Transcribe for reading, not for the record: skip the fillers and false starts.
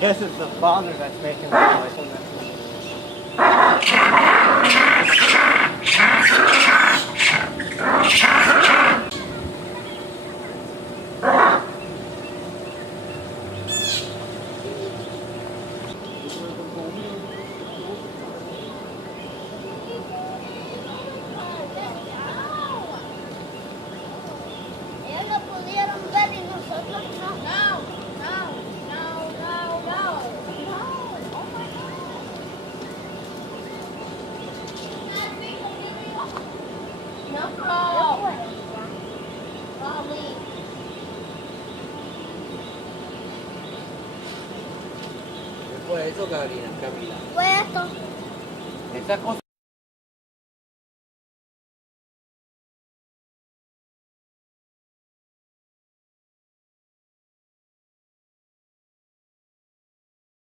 guess it's the father that's making the noise. And Ellos lo pudieron ver y nosotros no. No, no, no, no, no. No, oh my God. No. Mommy. ¿Qué fue eso, Carolina? Camila. Fue esto. Esa cosa.